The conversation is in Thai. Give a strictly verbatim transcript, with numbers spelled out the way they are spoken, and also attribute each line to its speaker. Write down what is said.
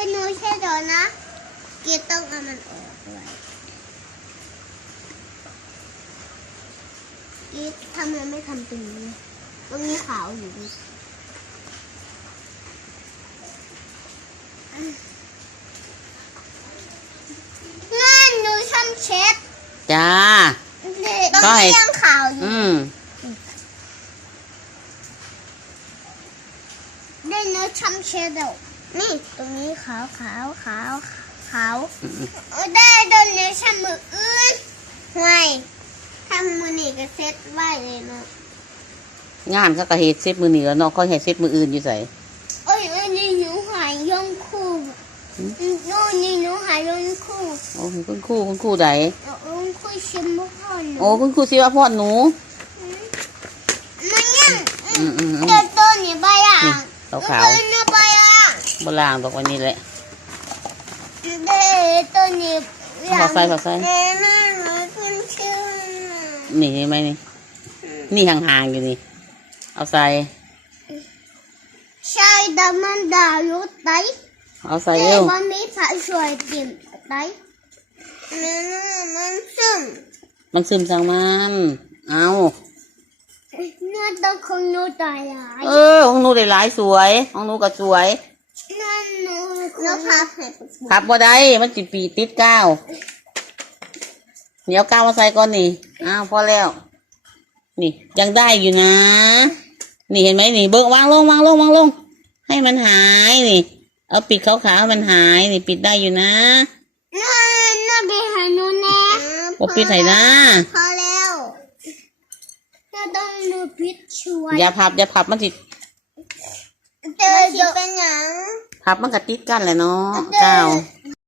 Speaker 1: เป็นหนูใช่เดี๋ยวนะเกียร์ต้องเอามันออกด้วยเกียร์ทำไมไม่ทำตรงนี้ตรงนี้ขาวอยู่ดินั่นหนูช่ำเช็ด
Speaker 2: จ้า
Speaker 1: ตรงนี้ยังขาวอยู่
Speaker 2: อืม
Speaker 1: ได้เนื้อช่ำเช็ดแล้วนี่ตรงนี้ขาวขาวขาวขาวได้โดนเนื้อช่ำมืออื่นไม่ทำมือนี่ก็เซ็ตไว้เลยเนาะ
Speaker 2: งานเขาก็เฮ็ดเซฟมือเหนือเนาะเขาเฮ็ดเซฟมืออื่นอยู่ใส่
Speaker 1: โอ้ยอันนี้หนูหายยงคู่โน่นนี่หนูหายยงคู่
Speaker 2: โอ้คุณครูคุณครูใด
Speaker 1: ยงคู่ชิมบุพ่อหนู
Speaker 2: โอ้คุณครูศิวพรหนู
Speaker 1: มันยัง
Speaker 2: อืมอืม
Speaker 1: เด็กตัวนี้ใบอ่ะ
Speaker 2: ขาวขาว
Speaker 1: ใบอ่ะ
Speaker 2: บลางบอกวันนี้แหละ
Speaker 1: เด็กตัวนี้
Speaker 2: ขอใส่ขอใส่
Speaker 1: แม่แม่หนูคุณชื่อ
Speaker 2: นี่เห็นไหมนี่นี่ห่างๆอยู่นี่เอาใส่
Speaker 1: ใช่ดามันดาลุไต
Speaker 2: เอาใส่เร็ว
Speaker 1: มันมีผ้าสวยเต็มไตนั่นมันซึม
Speaker 2: มันซึมสั่งมันเอา
Speaker 1: น่าต้องคงหนูตายหลาย
Speaker 2: เออของหนูได้หลายสวยของหนูก็สวย
Speaker 1: นั่นหนูหนูพับให้
Speaker 2: พับบ่ได้มันจิปีติดก้าวเดี๋ยวก้าวมาใส่ก่อนนี่อ้าวพอแล้วนี่ยังได้อยู่นะนี่เห็นไหมนี่เบิกวางลงวางลงวางลงให้มันหายนี่เอาปิดขาวๆมันหายนี่ปิดได้อยู่นะ
Speaker 1: น่าน่าไปหาหนูแน่
Speaker 2: โอ้ปิดใส่นะ
Speaker 1: พอแล้วน่าต้องหนูปิดช่วย
Speaker 2: อย่าพับอย่าพับมันติด
Speaker 1: เจอจะเป็นหยัง
Speaker 2: พับมันกระติดกันแหละเนาะก้าว